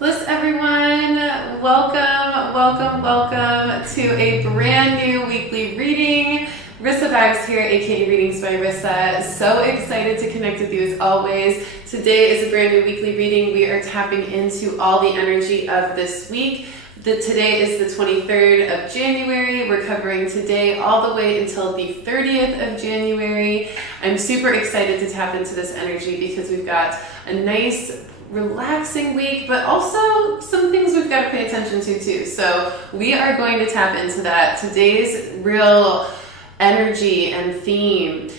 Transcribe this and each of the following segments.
Bliss everyone, welcome to a brand new weekly reading. Rissa Vibes here, aka Readings by Rissa. So excited to connect with you as always. Today is a brand new weekly reading. We are tapping into all the energy of this week. Today is the 23rd of January. We're covering today all the way until the 30th of January. I'm super excited to tap into this energy because we've got a nice relaxing week, but also some things we've got to pay attention to too. So we are going to tap into that. Today's real energy and theme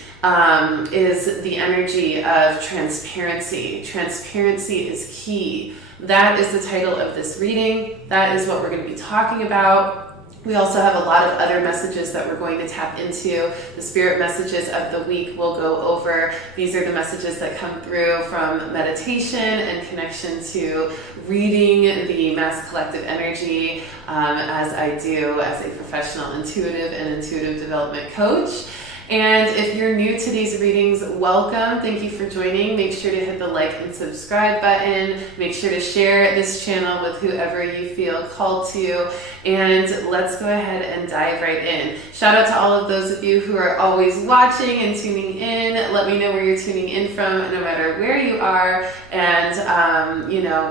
is the energy of transparency. Transparency is key. That is the title of this reading. That is what we're going to be talking about. We also have a lot of other messages that we're going to tap into. The spirit messages of the week we'll go over. These are the messages that come through from meditation and connection to reading the mass collective energy as I do as a professional intuitive and intuitive development coach. And if you're new to these readings, welcome. Thank you for joining. Make sure to hit the like and subscribe button. Make sure to share this channel with whoever you feel called to. And let's go ahead and dive right in. Shout out to all of those of you who are always watching and tuning in. Let me know where you're tuning in from, no matter where you are, and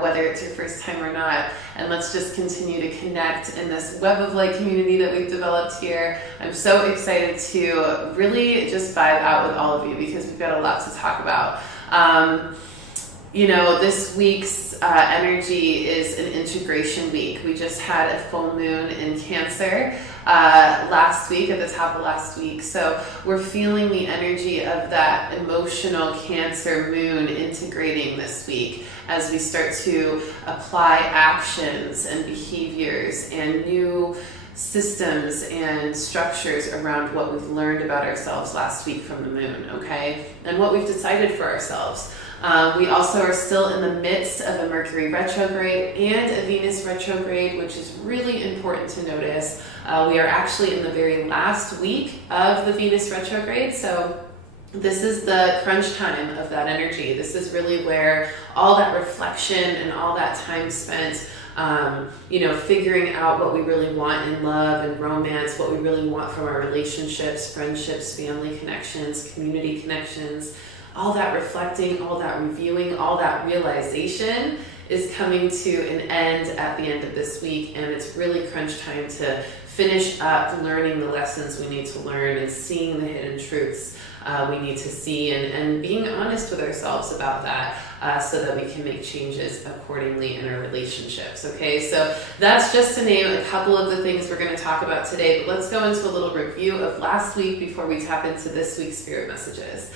whether it's your first time or not. And let's just continue to connect in this web of light community that we've developed here. I'm so excited to really just vibe out with all of you because we've got a lot to talk about. This week's energy is an integration week. We just had a full moon in Cancer last week, at the top of last week. So we're feeling the energy of that emotional Cancer moon integrating this week as we start to apply actions and behaviors and new systems and structures around what we've learned about ourselves last week from the moon, okay? And what we've decided for ourselves. We also are still in the midst of a Mercury retrograde and a Venus retrograde, which is really important to notice. We are actually in the very last week of the Venus retrograde, so this is the crunch time of that energy. This is really where all that reflection and all that time spent figuring out what we really want in love and romance, what we really want from our relationships, friendships, family connections, community connections, all that reflecting, all that reviewing, all that realization is coming to an end at the end of this week. And it's really crunch time to finish up learning the lessons we need to learn and seeing the hidden truths we need to see and being honest with ourselves about that so that we can make changes accordingly in our relationships. Okay, so that's just to name a couple of the things we're going to talk about today, but let's go into a little review of last week before we tap into this week's spirit messages.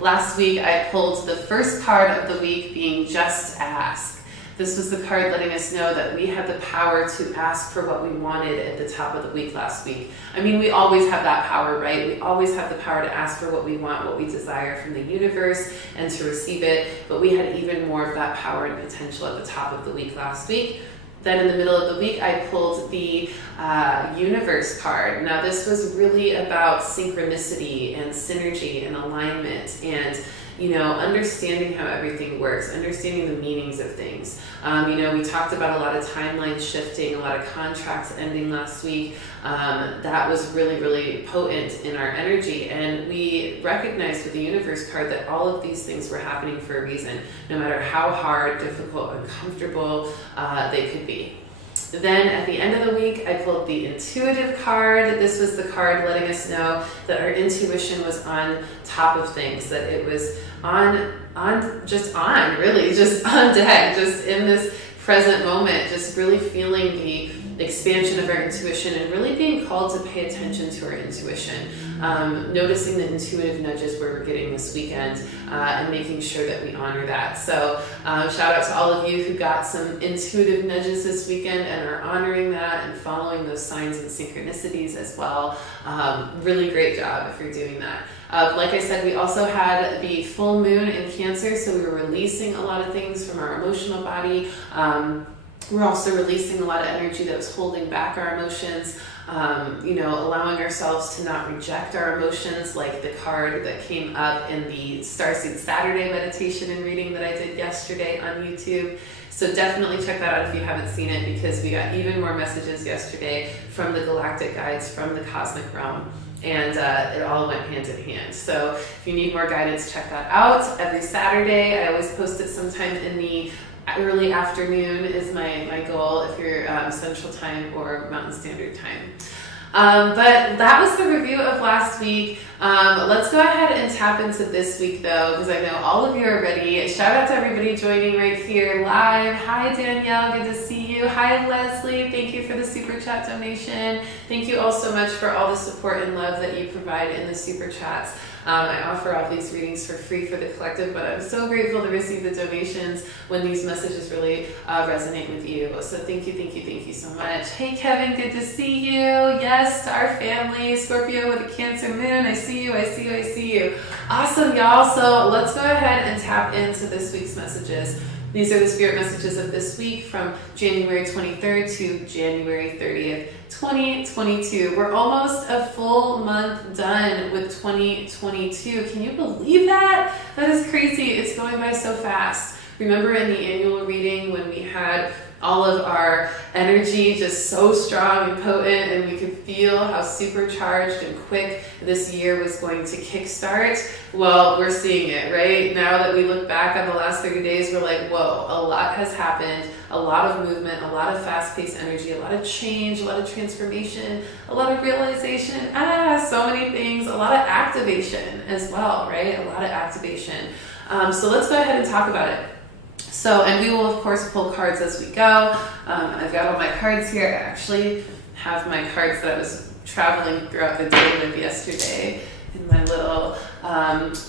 Last week I pulled the first card of the week being Just Ask. This was the card letting us know that we had the power to ask for what we wanted at the top of the week last week. I mean, we always have that power, right? We always have the power to ask for what we want, what we desire from the universe, and to receive it. But we had even more of that power and potential at the top of the week last week. Then in the middle of the week, I pulled the universe card. Now, this was really about synchronicity and synergy and alignment and understanding how everything works, understanding the meanings of things. We talked about a lot of timeline shifting, a lot of contracts ending last week. That was really, really potent in our energy. And we recognized with the universe card that all of these things were happening for a reason, no matter how hard, difficult, uncomfortable they could be. Then at the end of the week, I pulled the intuitive card. This was the card letting us know that our intuition was on top of things, that it was on deck, just in this present moment, just really feeling the expansion of our intuition and really being called to pay attention to our intuition, noticing the intuitive nudges where we're getting this weekend and making sure that we honor that. So shout out to all of you who got some intuitive nudges this weekend and are honoring that and following those signs and synchronicities as well. Really great job if you're doing that. Like I said, we also had the full moon in Cancer, so we were releasing a lot of things from our emotional body. We're also releasing a lot of energy that was holding back our emotions. allowing ourselves to not reject our emotions, like the card that came up in the Starseed Saturday meditation and reading that I did yesterday on YouTube. So definitely check that out if you haven't seen it, because we got even more messages yesterday from the galactic guides, from the cosmic realm, and it all went hand in hand. So if you need more guidance, check that out. Every Saturday, I always post it sometime in the early afternoon is my goal if you're Central Time or Mountain Standard Time. But that was the review of last week. Let's go ahead and tap into this week, though, because I know all of you are ready. Shout out to everybody joining right here live. Hi, Danielle. Good to see you. Hi, Leslie. Thank you for the super chat donation. Thank you all so much for all the support and love that you provide in the super chats. I offer all these readings for free for the collective, but I'm so grateful to receive the donations when these messages really resonate with you. So thank you so much. Hey, Kevin, good to see you. Yes, to our family, Scorpio with a Cancer moon. I see you. Awesome, y'all. So let's go ahead and tap into this week's messages. These are the spirit messages of this week from January 23rd to January 30th, 2022. We're almost a full month done with 2022. Can you believe that? That is crazy. It's going by so fast. Remember in the annual reading when we had all of our energy just so strong and potent, and we could feel how supercharged and quick this year was going to kickstart? Well, we're seeing it, right? Now that we look back on the last 30 days, we're like, whoa, a lot has happened, a lot of movement, a lot of fast-paced energy, a lot of change, a lot of transformation, a lot of realization, so many things, a lot of activation as well, right? A lot of activation. So let's go ahead and talk about it. So, and we will of course pull cards as we go. I've got all my cards here. I actually have my cards that I was traveling throughout the day with yesterday in my little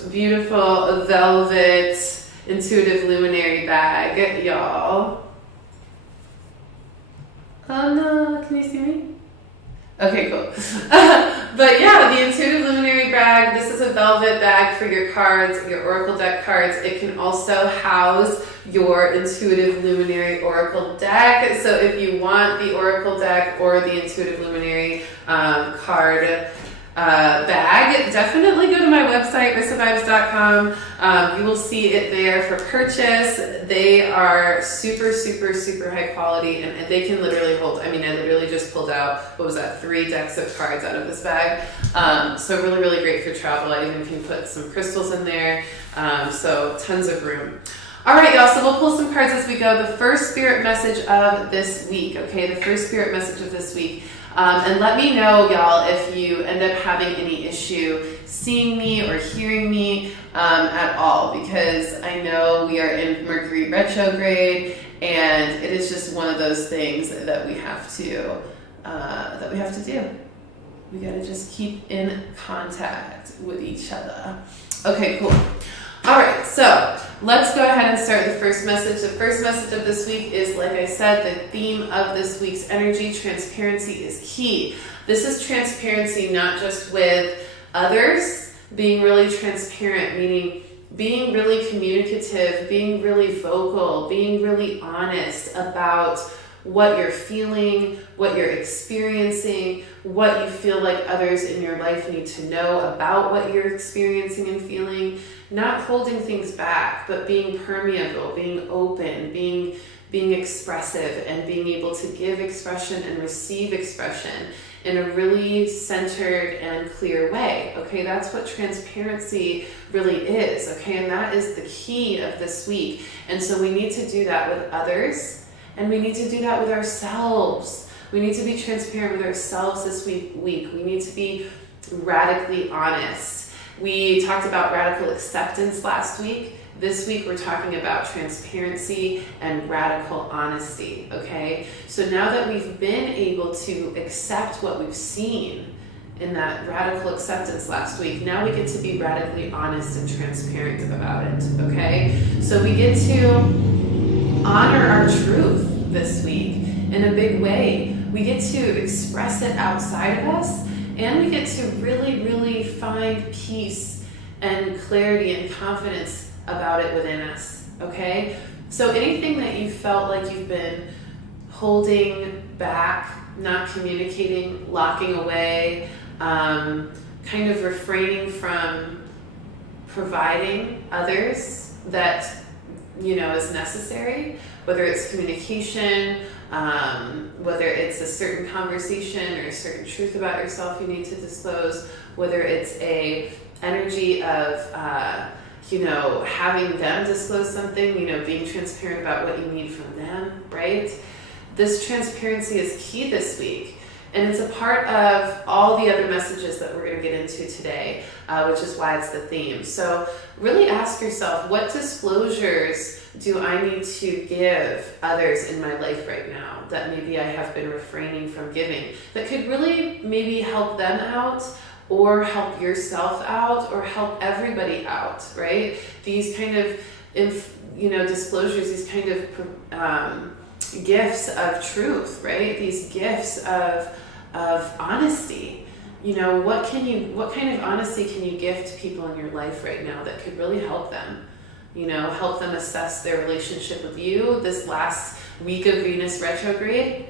beautiful velvet intuitive luminary bag, y'all. Oh no, can you see me? Okay, cool. But yeah, the intuitive luminary bag, this is a velvet bag for your cards, your oracle deck cards. It can also house your intuitive luminary oracle deck. So if you want the oracle deck or the intuitive luminary card bag, definitely go to my website, rissavibes.com. You will see it there for purchase. They are super high quality, and they can literally hold, I literally just pulled out, 3 decks of cards out of this bag. So really great for travel. I even can put some crystals in there. So tons of room. All right, y'all, so we'll pull some cards as we go. The first spirit message of this week, okay? The first spirit message of this week. And let me know, y'all, if you end up having any issue seeing me or hearing me at all, because I know we are in Mercury retrograde, and it is just one of those things that we have to do. We gotta just keep in contact with each other. Okay, cool. All right, so let's go ahead and start the first message. The first message of this week is, like I said, the theme of this week's energy, transparency is key. This is transparency not just with others, being really transparent, meaning being really communicative, being really vocal, being really honest about what you're feeling, what you're experiencing, what you feel like others in your life need to know about what you're experiencing and feeling. Not holding things back, but being permeable, being open, being expressive, and being able to give expression and receive expression in a really centered and clear way. Okay, that's what transparency really is. Okay, and that is the key of this week. And so we need to do that with others, and we need to do that with ourselves. We need to be transparent with ourselves this week. We need to be radically honest. We talked about radical acceptance last week. This week we're talking about transparency and radical honesty, okay? So now that we've been able to accept what we've seen in that radical acceptance last week, now we get to be radically honest and transparent about it, okay? So we get to honor our truth this week in a big way. We get to express it outside of us, and we get to really find peace and clarity and confidence about it within us, okay? So anything that you felt like you've been holding back, not communicating, locking away, kind of refraining from providing others that, is necessary, whether it's communication, whether it's a certain conversation or a certain truth about yourself you need to disclose, whether it's a energy of, having them disclose something, being transparent about what you need from them, right? This transparency is key this week. And it's a part of all the other messages that we're going to get into today, which is why it's the theme. So really ask yourself, what disclosures do I need to give others in my life right now that maybe I have been refraining from giving, that could really maybe help them out, or help yourself out, or help everybody out, right? These kind of, disclosures, these kind of gifts of truth, right? These gifts of honesty. What kind of honesty can you give to people in your life right now that could really help them? Help them assess their relationship with you this last week of Venus retrograde,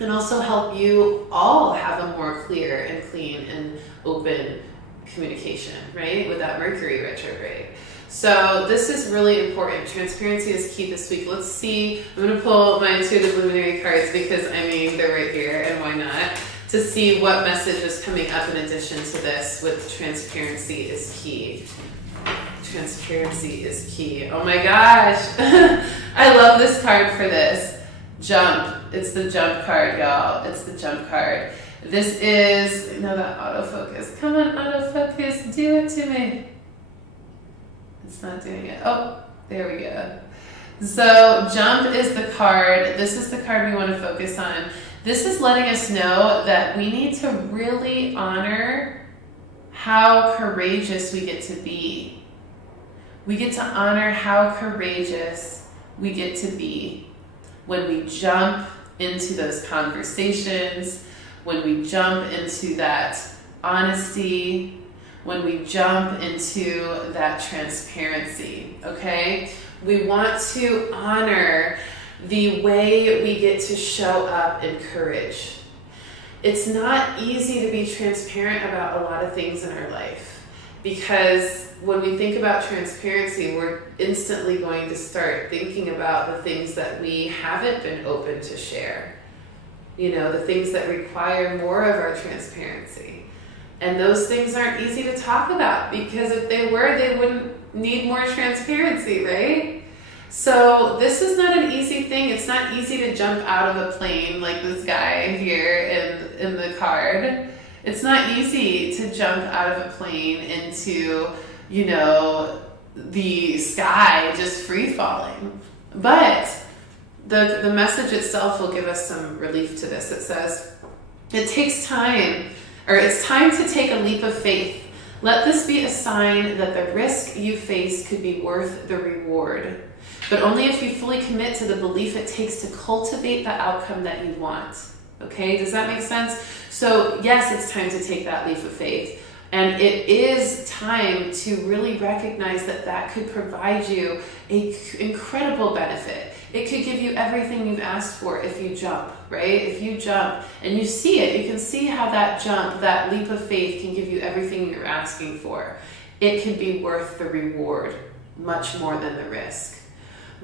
and also help you all have a more clear and clean and open communication, right? With that Mercury retrograde. So this is really important. Transparency is key this week. Let's see. I'm going to pull my intuitive luminary cards because, they're right here, and why not? To see what message is coming up in addition to this with transparency is key. Transparency is key. Oh my gosh. I love this card for this. Jump. It's the jump card, y'all. It's the jump card. This is, that autofocus. Come on, autofocus. Do it to me. It's not doing it. Oh, there we go. So jump is the card. This is the card we want to focus on. This is letting us know that we need to really honor how courageous we get to be. We get to honor how courageous we get to be when we jump into those conversations, when we jump into that honesty, when we jump into that transparency, okay? We want to honor the way we get to show up in courage. It's not easy to be transparent about a lot of things in our life, because when we think about transparency, we're instantly going to start thinking about the things that we haven't been open to share. The things that require more of our transparency. And those things aren't easy to talk about, because if they were, they wouldn't need more transparency, right? So this is not an easy thing. It's not easy to jump out of a plane like this guy here in the card. It's not easy to jump out of a plane into, the sky just free falling. But the message itself will give us some relief to this. It says, it's time to take a leap of faith. Let this be a sign that the risk you face could be worth the reward, but only if you fully commit to the belief it takes to cultivate the outcome that you want. Okay, does that make sense? So yes, it's time to take that leap of faith. And it is time to really recognize that could provide you an incredible benefit. It could give you everything you've asked for if you jump, right? If you jump and you see it, you can see how that jump, that leap of faith can give you everything you're asking for. It could be worth the reward much more than the risk.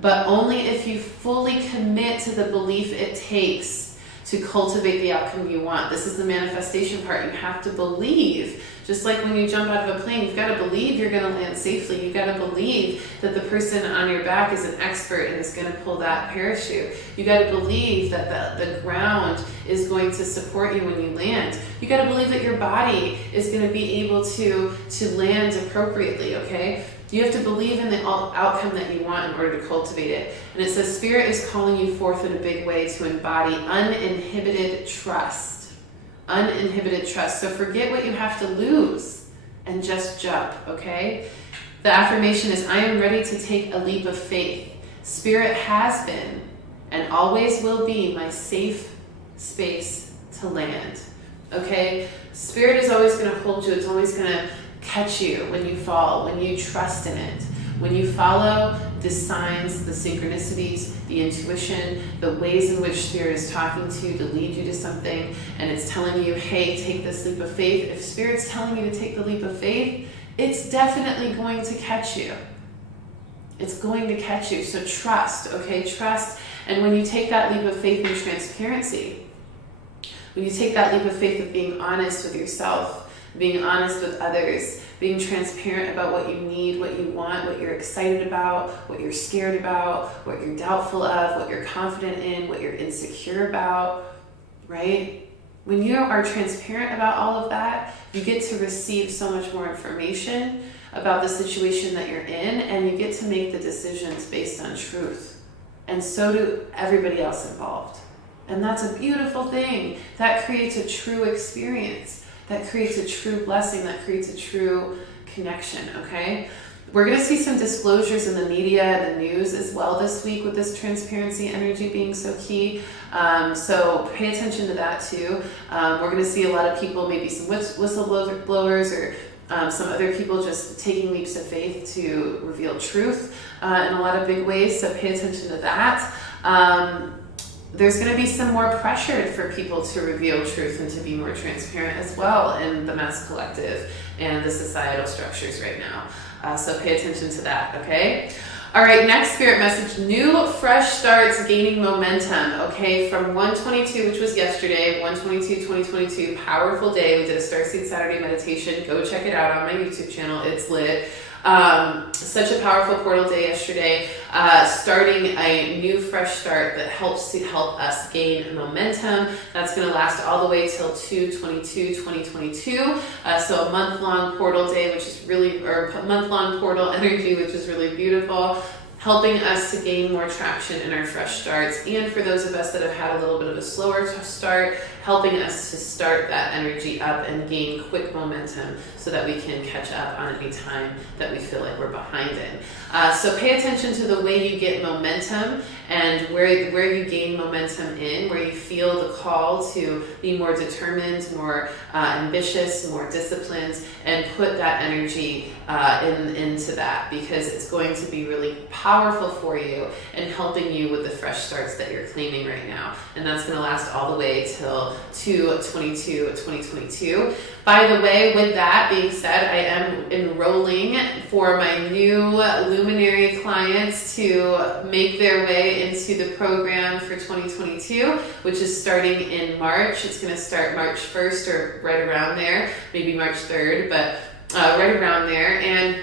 But only if you fully commit to the belief it takes to cultivate the outcome you want. This is the manifestation part. You have to believe. Just like when you jump out of a plane, you've got to believe you're going to land safely. You've got to believe that the person on your back is an expert and is going to pull that parachute. You've got to believe that the ground is going to support you when you land. You've got to believe that your body is going to be able to land appropriately, okay? You have to believe in the outcome that you want in order to cultivate it. And it says, Spirit is calling you forth in a big way to embody uninhibited trust. Uninhibited trust. So forget what you have to lose and just jump, okay? The affirmation is, I am ready to take a leap of faith. Spirit has been and always will be my safe space to land, okay? Spirit is always going to hold you. It's always going to catch you when you fall, when you trust in it, when you follow the signs, the synchronicities, the intuition, the ways in which Spirit is talking to you to lead you to something, and it's telling you, hey, take this leap of faith. If Spirit's telling you to take the leap of faith, it's definitely going to catch you. It's going to catch you. So trust, okay? Trust. And when you take that leap of faith in transparency, when you take that leap of faith of being honest with yourself, being honest with others, being transparent about what you need, what you want, what you're excited about, what you're scared about, what you're doubtful of, what you're confident in, what you're insecure about, right? When you are transparent about all of that, you get to receive so much more information about the situation that you're in, and you get to make the decisions based on truth. And so do everybody else involved. And that's a beautiful thing. That creates a true experience. That creates a true blessing. That creates a true connection, okay? We're going to see some disclosures in the media and the news as well this week with this transparency energy being so key. So pay attention to that too. We're going to see a lot of people, maybe some whistleblowers or some other people just taking leaps of faith to reveal truth in a lot of big ways. So pay attention to that. There's going to be some more pressure for people to reveal truth and to be more transparent as well in the mass collective and the societal structures right now. So pay attention to that, okay? All right, next Spirit message, new fresh starts gaining momentum, okay? From 1/22, which was yesterday, 1/22/2022, powerful day. We did a Starseed Saturday meditation. Go check it out on my YouTube channel. It's lit. Such a powerful portal day yesterday, starting a new fresh start that helps to help us gain momentum. That's going to last all the way till 2/22/2022. So a month-long portal day, which is really, or month-long portal energy, which is really beautiful, helping us to gain more traction in our fresh starts. And for those of us that have had a little bit of a slower start, helping us to start that energy up and gain quick momentum so that we can catch up on any time that we feel like we're behind in. So pay attention to the way you get momentum and where you gain momentum in, where you feel the call to be more determined, more ambitious, more disciplined, and put that energy into that, because it's going to be really powerful for you and helping you with the fresh starts that you're claiming right now. And that's going to last all the way till 2/22/2022. By the way, with that being said, I am enrolling for my new luminary clients to make their way into the program for 2022, which is starting in March. It's going to start March 1st or right around there, maybe March 3rd, but right around there. And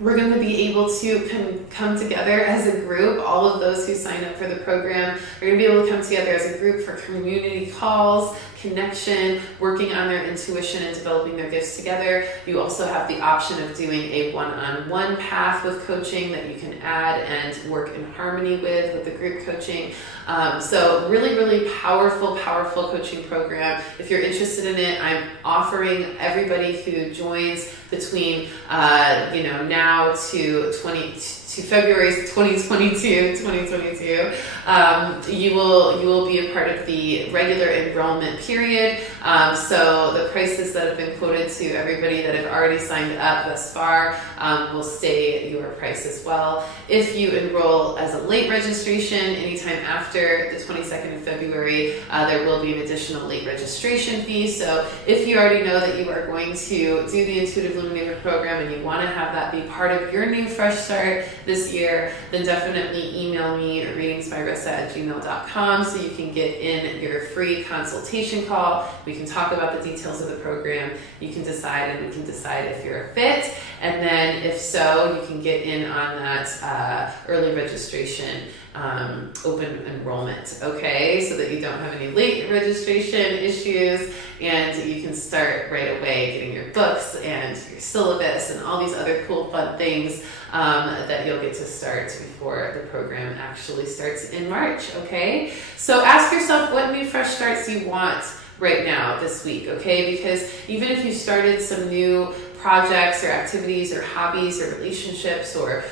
we're going to be able to come together as a group. All of those who sign up for the program are going to be able to come together as a group for community calls, connection, working on their intuition and developing their gifts together. You also have the option of doing a one-on-one path with coaching that you can add and work in harmony with the group coaching. So really, really powerful coaching program. If you're interested in it, I'm offering everybody who joins between now to February 2022, you will be a part of the regular enrollment period. So the prices that have been quoted to everybody that have already signed up thus far will stay your price as well. If you enroll as a late registration anytime after the 22nd of February, there will be an additional late registration fee. So if you already know that you are going to do the Intuitive Luminator program and you want to have that be part of your new fresh start this year, then definitely email me at readingsbyrissa@gmail.com so you can get in your free consultation call. We can talk about the details of the program. You can decide, and we can decide if you're a fit. And then if so, you can get in on that early registration open enrollment, okay? So that you don't have any late registration issues and you can start right away getting your books and your syllabus and all these other cool fun things that you'll get to start before the program actually starts in March, okay? So ask yourself what new fresh starts you want right now this week, okay? Because even if you started some new projects or activities or hobbies or relationships or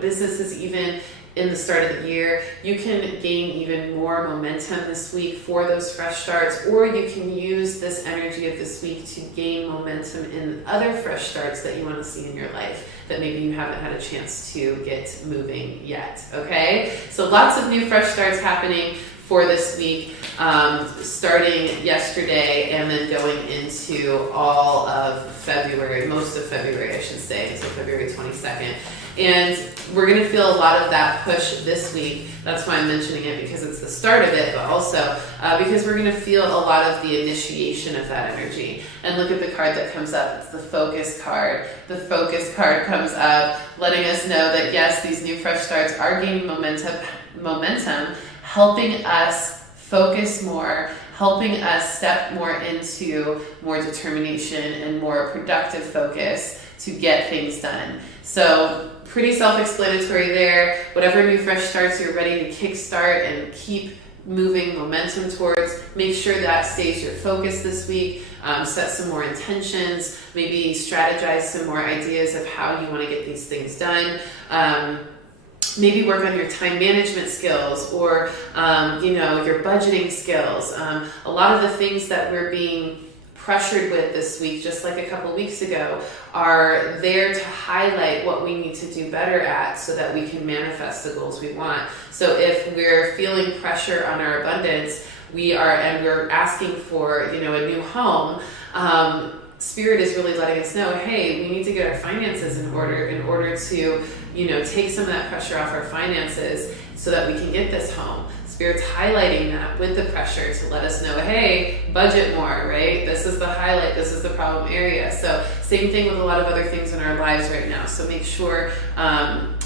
businesses even in the start of the year, you can gain even more momentum this week for those fresh starts, or you can use this energy of this week to gain momentum in other fresh starts that you want to see in your life that maybe you haven't had a chance to get moving yet, okay? So lots of new fresh starts happening for this week, starting yesterday and then going into all of February, most of February, I should say, until February 22nd. And we're going to feel a lot of that push this week. That's why I'm mentioning it, because it's the start of it, but also because we're going to feel a lot of the initiation of that energy. And look at the card that comes up. It's the focus card. The focus card comes up, letting us know that yes, these new fresh starts are gaining momentum, helping us focus more, helping us step more into more determination and more productive focus to get things done. So pretty self-explanatory there. Whatever new fresh starts you're ready to kickstart and keep moving momentum towards, make sure that stays your focus this week. Set some more intentions, maybe strategize some more ideas of how you want to get these things done. Maybe work on your time management skills, or your budgeting skills. A lot of the things that we're being pressured with this week, just like a couple weeks ago, are there to highlight what we need to do better at so that we can manifest the goals we want. So if we're feeling pressure on our abundance, we're asking for a new home, Spirit is really letting us know, hey, we need to get our finances in order to take some of that pressure off our finances so that we can get this home. Spirit's highlighting that with the pressure to let us know, hey, budget more, right? This is the highlight, this is the problem area. So same thing with a lot of other things in our lives right now. So make sure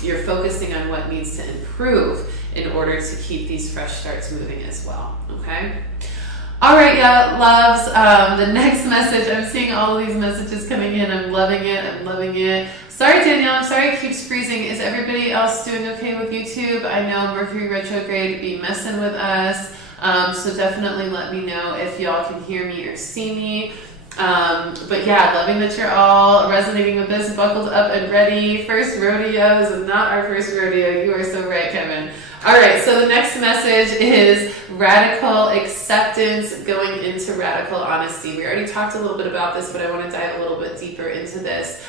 you're focusing on what needs to improve in order to keep these fresh starts moving as well, okay? All right, yeah, loves. The next message, I'm seeing all of these messages coming in. I'm loving it. Sorry, Danielle, I'm sorry it keeps freezing. Is everybody else doing okay with YouTube? I know Mercury retrograde be messing with us. So definitely let me know if y'all can hear me or see me. But yeah, loving that you're all resonating with this, buckled up and ready. First rodeo is not our first rodeo. You are so right, Kevin. All right, so the next message is radical acceptance going into radical honesty. We already talked a little bit about this, but I want to dive a little bit deeper into this.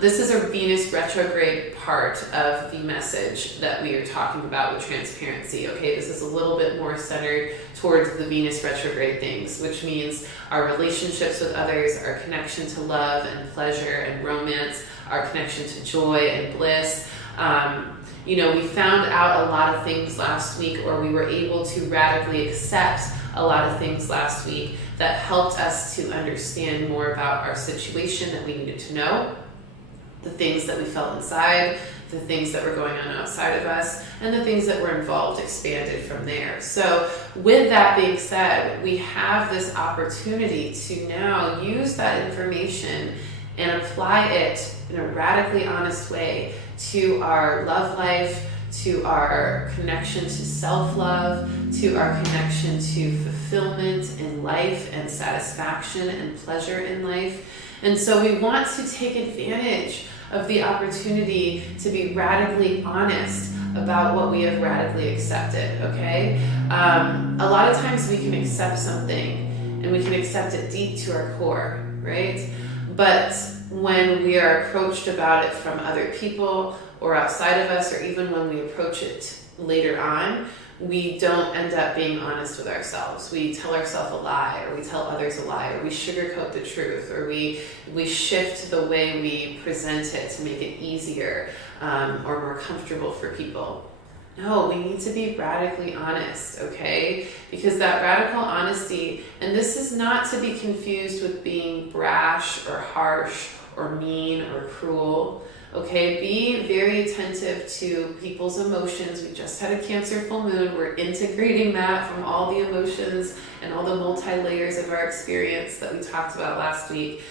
This is a Venus retrograde part of the message that we are talking about with transparency, okay? This is a little bit more centered towards the Venus retrograde things, which means our relationships with others, our connection to love and pleasure and romance, our connection to joy and bliss. We found out a lot of things last week, or we were able to radically accept a lot of things last week that helped us to understand more about our situation that we needed to know, the things that we felt inside, the things that were going on outside of us, and the things that were involved expanded from there. So with that being said, we have this opportunity to now use that information and apply it in a radically honest way to our love life, to our connection to self-love, to our connection to fulfillment in life and satisfaction and pleasure in life. And so we want to take advantage of the opportunity to be radically honest about what we have radically accepted, okay? A lot of times we can accept something and we can accept it deep to our core, right? But when we are approached about it from other people or outside of us, or even when we approach it later on, we don't end up being honest with ourselves. We tell ourselves a lie, or we tell others a lie, or we sugarcoat the truth, or we shift the way we present it to make it easier or more comfortable for people. No, we need to be radically honest, okay? Because that radical honesty, and this is not to be confused with being brash or harsh or mean or cruel, okay? Be very attentive to people's emotions. We just had a Cancer full moon. We're integrating that from all the emotions and all the multi-layers of our experience that we talked about last week.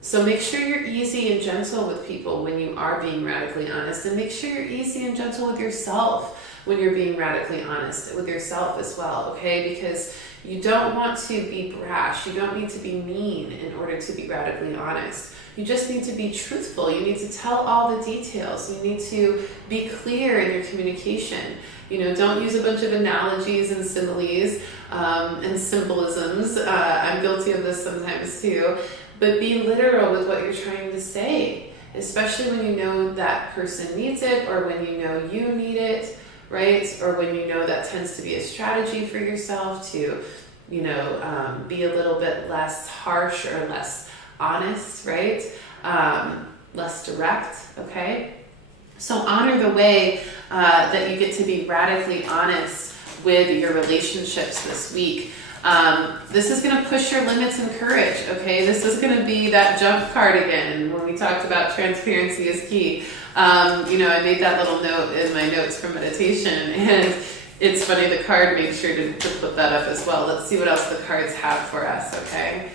So make sure you're easy and gentle with people when you are being radically honest, and make sure you're easy and gentle with yourself when you're being radically honest with yourself as well, okay? Because you don't want to be brash. You don't need to be mean in order to be radically honest. You just need to be truthful. You need to tell all the details. You need to be clear in your communication. Don't use a bunch of analogies and similes and symbolisms. I'm guilty of this sometimes too. But be literal with what you're trying to say. especially when you know that person needs it, or when you know you need it, right? Or when you know that tends to be a strategy for yourself to, be a little bit less harsh or less honest, right? Less direct, okay? So honor the way that you get to be radically honest with your relationships this week. This is going to push your limits and courage, okay? This is going to be that jump card again when we talked about transparency is key. I made that little note in my notes from meditation, and it's funny, the card, make sure to put that up as well. Let's see what else the cards have for us, okay?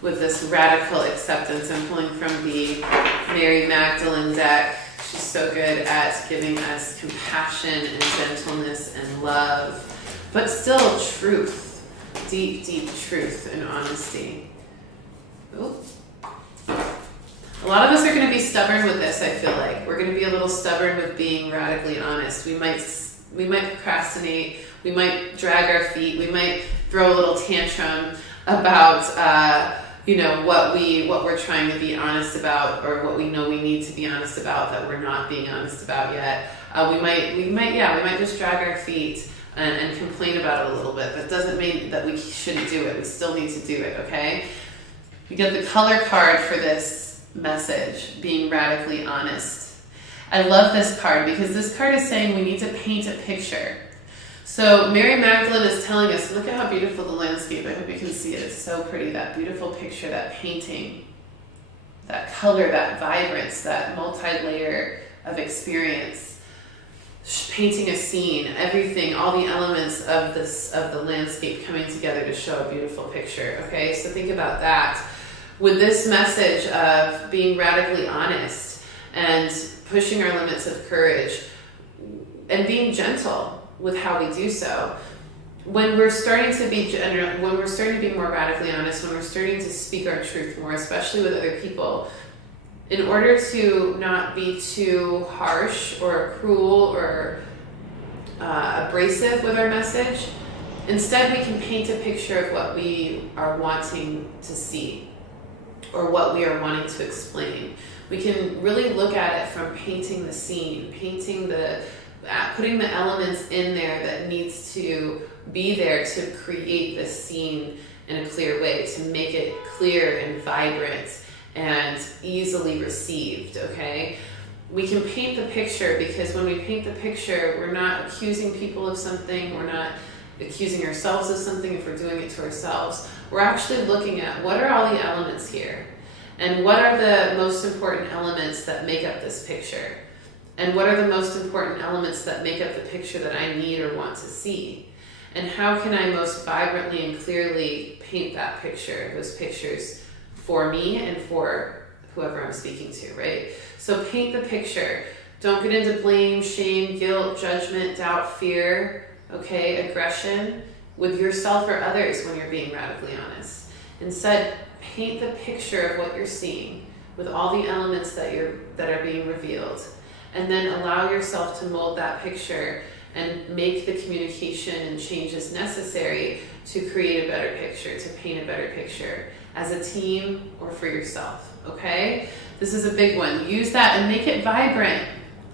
With this radical acceptance, I'm pulling from the Mary Magdalene deck. She's so good at giving us compassion and gentleness and love, but still truth, deep, deep truth and honesty. Ooh. A lot of us are going to be stubborn with this, I feel like. We're going to be a little stubborn with being radically honest. We might procrastinate, we might drag our feet, we might throw a little tantrum about what we're trying to be honest about, or what we know we need to be honest about that we're not being honest about yet. We might just drag our feet and complain about it a little bit. That doesn't mean that we shouldn't do it. We still need to do it, okay? We get the color card for this message, being radically honest. I love this card because this card is saying we need to paint a picture. So Mary Magdalene is telling us, look at how beautiful the landscape, I hope you can see it, it's so pretty, that beautiful picture, that painting, that color, that vibrance, that multi-layer of experience, painting a scene, everything, all the elements of the landscape coming together to show a beautiful picture, okay? So think about that. With this message of being radically honest and pushing our limits of courage and being gentle with how we do so, when we're starting to be more radically honest, when we're starting to speak our truth more, especially with other people, in order to not be too harsh or cruel or abrasive with our message, instead we can paint a picture of what we are wanting to see or what we are wanting to explain. We can really look at it from painting the scene, putting the elements in there that needs to be there to create this scene in a clear way, to make it clear and vibrant and easily received, okay? We can paint the picture because when we paint the picture, we're not accusing people of something, we're not accusing ourselves of something if we're doing it to ourselves. We're actually looking at what are all the elements here, and what are the most important elements that make up this picture. And what are the most important elements that make up the picture that I need or want to see? And how can I most vibrantly and clearly paint that picture, those pictures, for me and for whoever I'm speaking to, right? So paint the picture. Don't get into blame, shame, guilt, judgment, doubt, fear, okay, aggression with yourself or others when you're being radically honest. Instead, paint the picture of what you're seeing with all the elements that are being revealed. And then allow yourself to mold that picture and make the communication and changes necessary to create a better picture, to paint a better picture as a team or for yourself, okay? This is a big one. Use that and make it vibrant.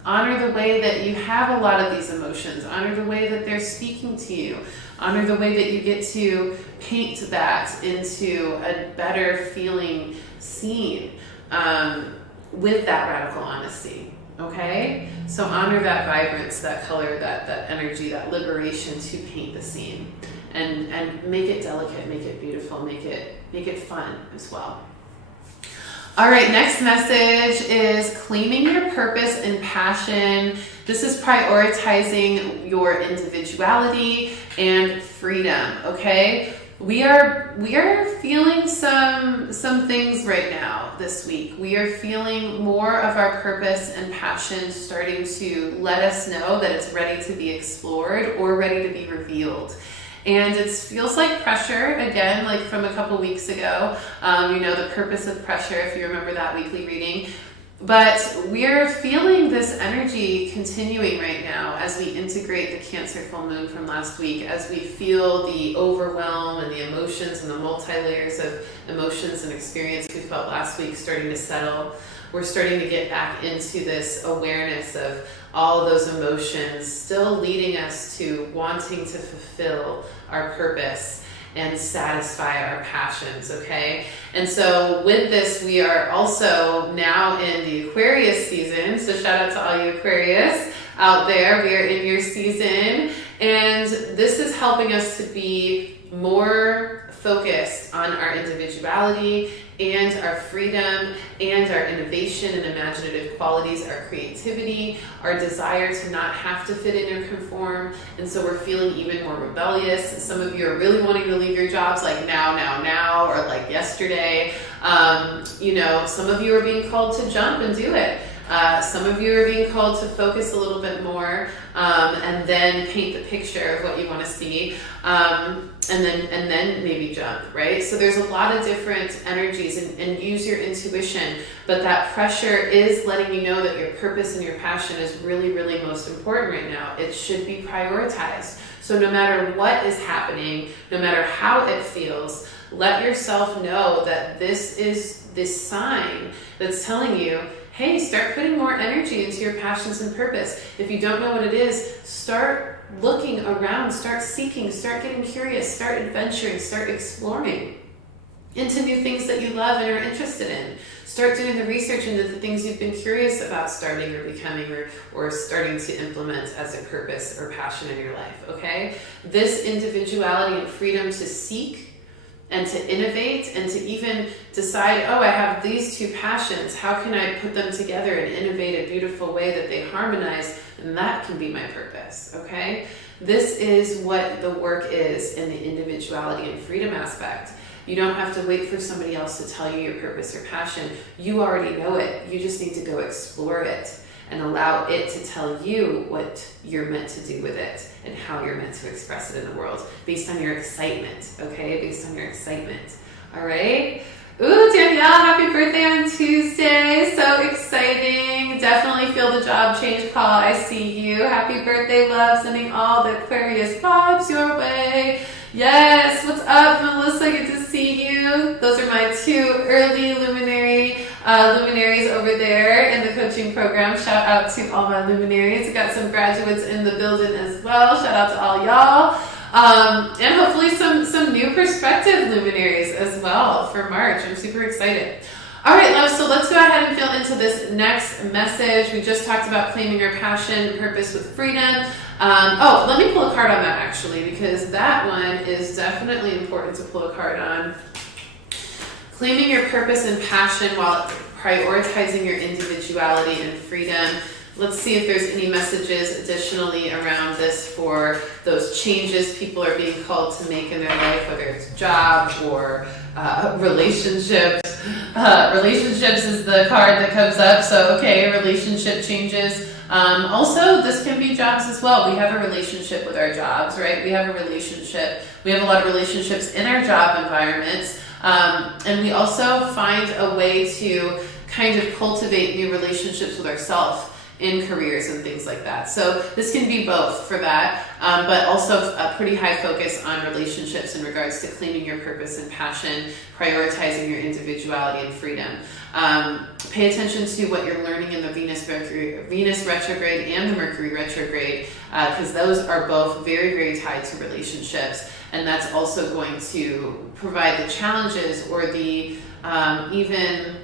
Honor the way that you have a lot of these emotions. Honor the way that they're speaking to you. Honor the way that you get to paint that into a better feeling scene with that radical honesty. Okay? So honor that vibrance, that color, that energy, that liberation to paint the scene. And make it delicate, make it beautiful, make it fun as well. All right, next message is claiming your purpose and passion. This is prioritizing your individuality and freedom, okay? We are feeling some things right now this week. We are feeling more of our purpose and passion starting to let us know that it's ready to be explored or ready to be revealed. And it feels like pressure, again, like from a couple weeks ago, the purpose of pressure, if you remember that weekly reading. But we're feeling this energy continuing right now as we integrate the Cancer full moon from last week, as we feel the overwhelm and the emotions and the multi-layers of emotions and experience we felt last week starting to settle. We're starting to get back into this awareness of all of those emotions still leading us to wanting to fulfill our purpose and satisfy our passions, okay? And so with this, we are also now in the Aquarius season. So shout out to all you Aquarius out there. We are in your season. And this is helping us to be more focused on our individuality and our freedom and our innovation and imaginative qualities, our creativity, our desire to not have to fit in or conform. And so we're feeling even more rebellious. Some of you are really wanting to leave your jobs like now, or like yesterday. Some of you are being called to jump and do it. Some of you are being called to focus a little bit more and then paint the picture of what you want to see, and then maybe jump, right? So there's a lot of different energies, and use your intuition, but that pressure is letting you know that your purpose and your passion is really, really most important right now. It should be prioritized. So no matter what is happening, no matter how it feels, let yourself know that this is this sign that's telling you, hey, start putting more energy into your passions and purpose. If you don't know what it is, start looking around, start seeking, start getting curious, start adventuring, start exploring into new things that you love and are interested in. Start doing the research into the things you've been curious about starting or becoming or starting to implement as a purpose or passion in your life, okay? This individuality and freedom to seek and to innovate and to even decide, I have these two passions. How can I put them together and innovate a beautiful way that they harmonize? And that can be my purpose, okay? This is what the work is in the individuality and freedom aspect. You don't have to wait for somebody else to tell you your purpose or passion. You already know it. You just need to go explore it and allow it to tell you what you're meant to do with it and how you're meant to express it in the world based on your excitement, okay? Based on your excitement, all right? Ooh, Danielle, happy birthday on Tuesday. So exciting. Definitely feel the job change call. I see you. Happy birthday, love. Sending all the Aquarius vibes your way. Yes, what's up, Melissa? Good to see you. Those are my two early luminaries over there in the coaching program. Shout out to all my luminaries. We got some graduates in the building as well. Shout out to all y'all. And hopefully some new perspective luminaries as well for March. I'm super excited. All right, love, so let's go ahead and feel into this next message. We just talked about claiming our passion, purpose with freedom. Let me pull a card on that actually, because that one is definitely important to pull a card on. Claiming your purpose and passion while prioritizing your individuality and freedom. Let's see if there's any messages additionally around this for those changes people are being called to make in their life, whether it's job or relationships. Relationships is the card that comes up. So, okay, relationship changes. Also, this can be jobs as well. We have a relationship with our jobs, right? We have a lot of relationships in our job environments. And we also find a way to kind of cultivate new relationships with ourselves in careers and things like that. So this can be both for that, but also a pretty high focus on relationships in regards to claiming your purpose and passion, prioritizing your individuality and freedom. Pay attention to what you're learning in the Venus retrograde and the Mercury retrograde, because those are both very, very tied to relationships. And that's also going to provide the challenges or the even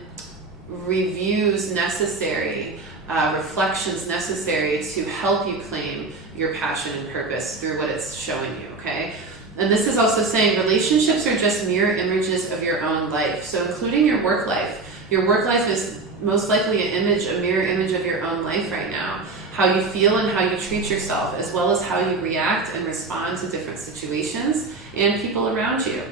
reviews necessary, reflections necessary to help you claim your passion and purpose through what it's showing you, okay? And this is also saying relationships are just mirror images of your own life. So including your work life. Your work life is most likely a mirror image of your own life right now. How you feel and how you treat yourself, as well as how you react and respond to different situations and people around you.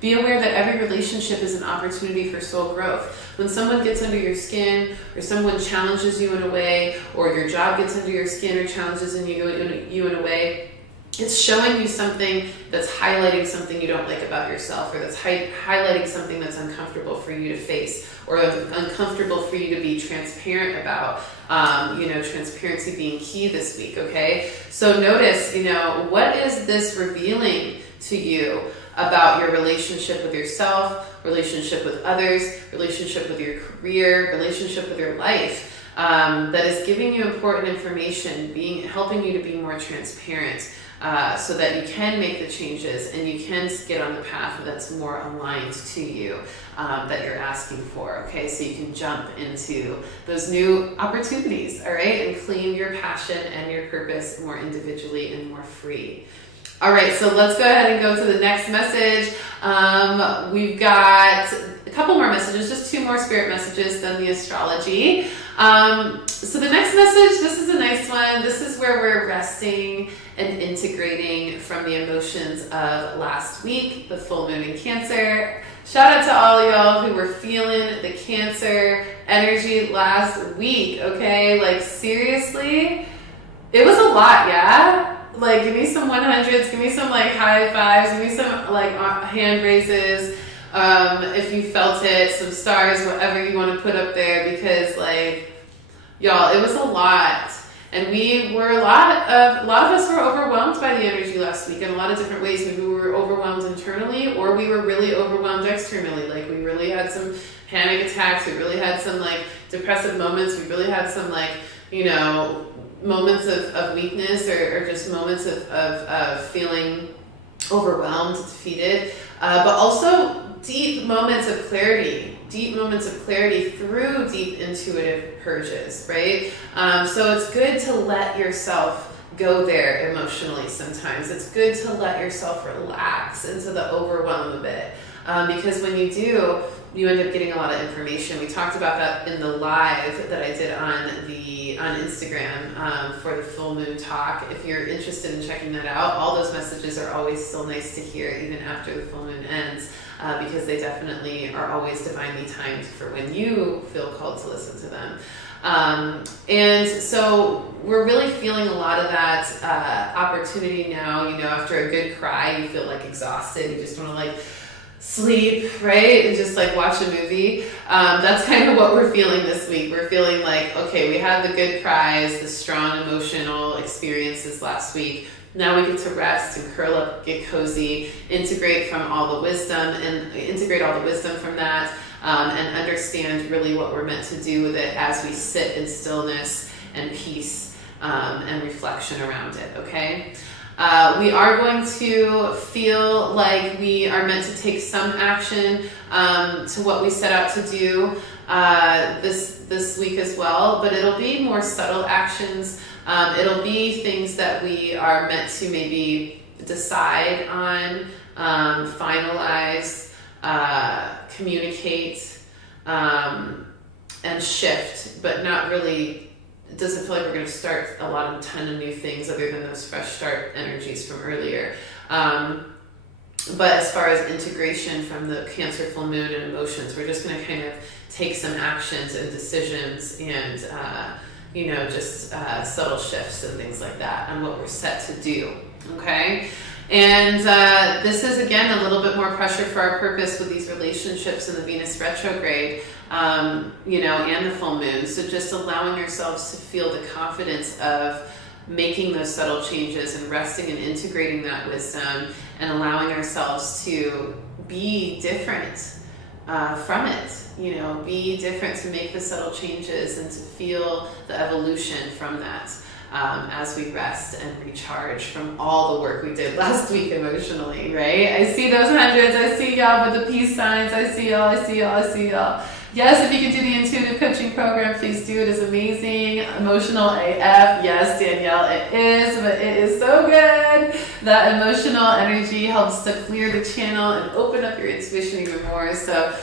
Be aware that every relationship is an opportunity for soul growth. When someone gets under your skin, or someone challenges you in a way, or your job gets under your skin or challenges you in a way, it's showing you something that's highlighting something you don't like about yourself, or that's highlighting something that's uncomfortable for you to face, or uncomfortable for you to be transparent about. Transparency being key this week, okay? So notice, what is this revealing to you about your relationship with yourself, relationship with others, relationship with your career, relationship with your life, that is giving you important information, helping you to be more transparent, so that you can make the changes and you can get on the path that's more aligned to you, that you're asking for, okay? So you can jump into those new opportunities, all right? And claim your passion and your purpose more individually and more free. All right, so let's go ahead and go to the next message. We've got a couple more messages, just 2 more spirit messages than the astrology. So the next message, this is a nice one. This is where we're resting and integrating from the emotions of last week, the full moon in Cancer. Shout out to all y'all who were feeling the Cancer energy last week, okay? Like, seriously, it was a lot, yeah? Like, give me some 100s, give me some like high fives, give me some like hand raises, if you felt it, some stars, whatever you want to put up there, because like, y'all, it was a lot. And a lot of us were overwhelmed by the energy last week in a lot of different ways. Maybe we were overwhelmed internally, or we were really overwhelmed externally. Like, we really had some panic attacks, we really had some like depressive moments, we really had some like, moments of weakness, or just moments of feeling overwhelmed, defeated, but also deep moments of clarity through deep intuitive purges, right? So it's good to let yourself go there emotionally sometimes. It's good to let yourself relax into the overwhelm a bit, because when you do, you end up getting a lot of information. We talked about that in the live that I did on Instagram for the full moon talk. If you're interested in checking that out, all those messages are always still nice to hear even after the full moon ends, because they definitely are always divinely timed for when you feel called to listen to them. And so we're really feeling a lot of that opportunity now. After a good cry, you feel like exhausted. You just want to like sleep, right? And just like watch a movie. That's kind of what we're feeling this week. We're feeling like, okay, we had the good cries, the strong emotional experiences last week. Now we get to rest and curl up, get cozy, integrate all the wisdom from that, and understand really what we're meant to do with it as we sit in stillness and peace, and reflection around it, okay? We are going to feel like we are meant to take some action to what we set out to do this week as well, but it'll be more subtle actions. It'll be things that we are meant to maybe decide on, finalize, communicate, and shift, but not really. It doesn't feel like we're going to start a ton of new things other than those fresh start energies from earlier. But as far as integration from the Cancer full moon and emotions, we're just going to kind of take some actions and decisions and, just subtle shifts and things like that on what we're set to do. Okay. And this is, again, a little bit more pressure for our purpose with these relationships in the Venus retrograde, and the full moon. So just allowing ourselves to feel the confidence of making those subtle changes and resting and integrating that wisdom, and allowing ourselves to be different from it. Be different, to make the subtle changes and to feel the evolution from that. As we rest and recharge from all the work we did last week emotionally, right? I see those hundreds. I see y'all with the peace signs. I see y'all. Yes, if you can do the intuitive coaching program, please do. It is amazing. Emotional AF. Yes, Danielle, it is, but it is so good. That emotional energy helps to clear the channel and open up your intuition even more. So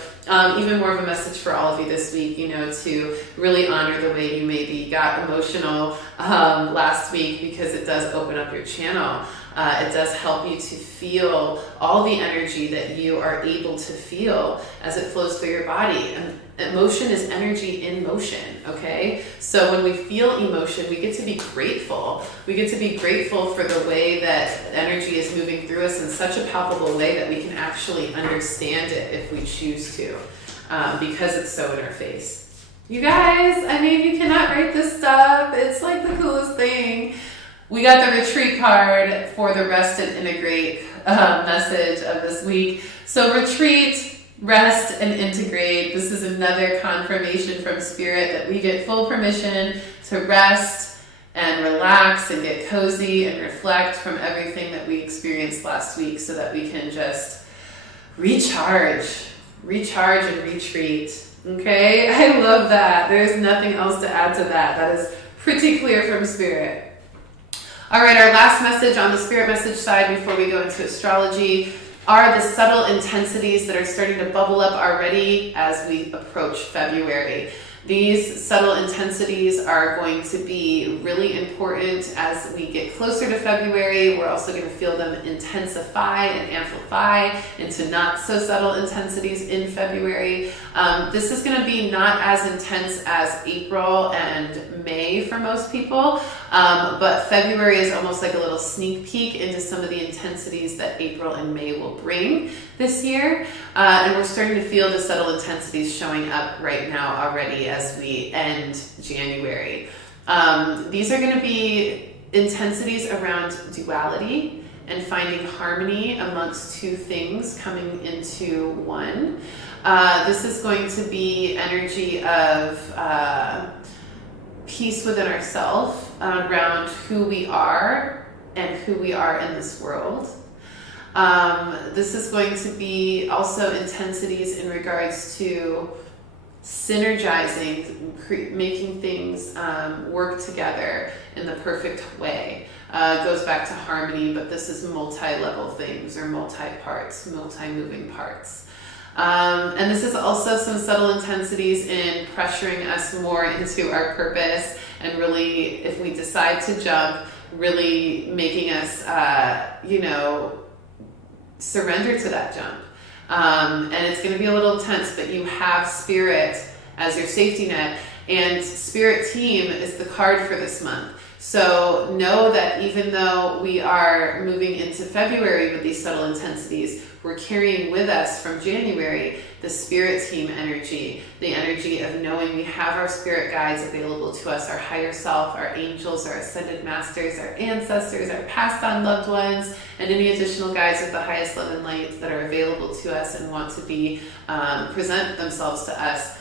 even more of a message for all of you this week, to really honor the way you maybe got emotional last week, because it does open up your channel. It does help you to feel all the energy that you are able to feel as it flows through your body. And emotion is energy in motion, okay? So when we feel emotion, we get to be grateful. We get to be grateful for the way that energy is moving through us in such a palpable way that we can actually understand it if we choose to, because it's so in our face. You guys, I mean, you cannot write this stuff. It's like the coolest thing. We got the retreat card for the rest and integrate message of this week. So retreat, rest, and integrate. This is another confirmation from Spirit that we get full permission to rest and relax and get cozy and reflect from everything that we experienced last week so that we can just recharge and retreat. Okay, I love that. There's nothing else to add to that. That is pretty clear from Spirit. All right, our last message on the Spirit message side before we go into astrology are the subtle intensities that are starting to bubble up already as we approach February. These subtle intensities are going to be really important as we get closer to February. We're also going to feel them intensify and amplify into not so subtle intensities in February. This is going to be not as intense as April and May for most people, but February is almost like a little sneak peek into some of the intensities that April and May will bring this year. And we're starting to feel the subtle intensities showing up right now already as we end January. These are going to be intensities around duality and finding harmony amongst two things coming into one. This is going to be energy of peace within ourselves around who we are and who we are in this world. This is going to be also intensities in regards to synergizing, making things work together in the perfect way. It goes back to harmony, but this is multi-level things or multi-parts, multi-moving parts. And this is also some subtle intensities in pressuring us more into our purpose and really, if we decide to jump, really making us, surrender to that jump. And it's going to be a little tense, but you have Spirit as your safety net, and Spirit Team is the card for this month. So know that even though we are moving into February with these subtle intensities, we're carrying with us from January the Spirit Team energy, the energy of knowing we have our spirit guides available to us, our higher self, our angels, our ascended masters, our ancestors, our passed on loved ones, and any additional guides of the highest love and light that are available to us and want to be present themselves to us.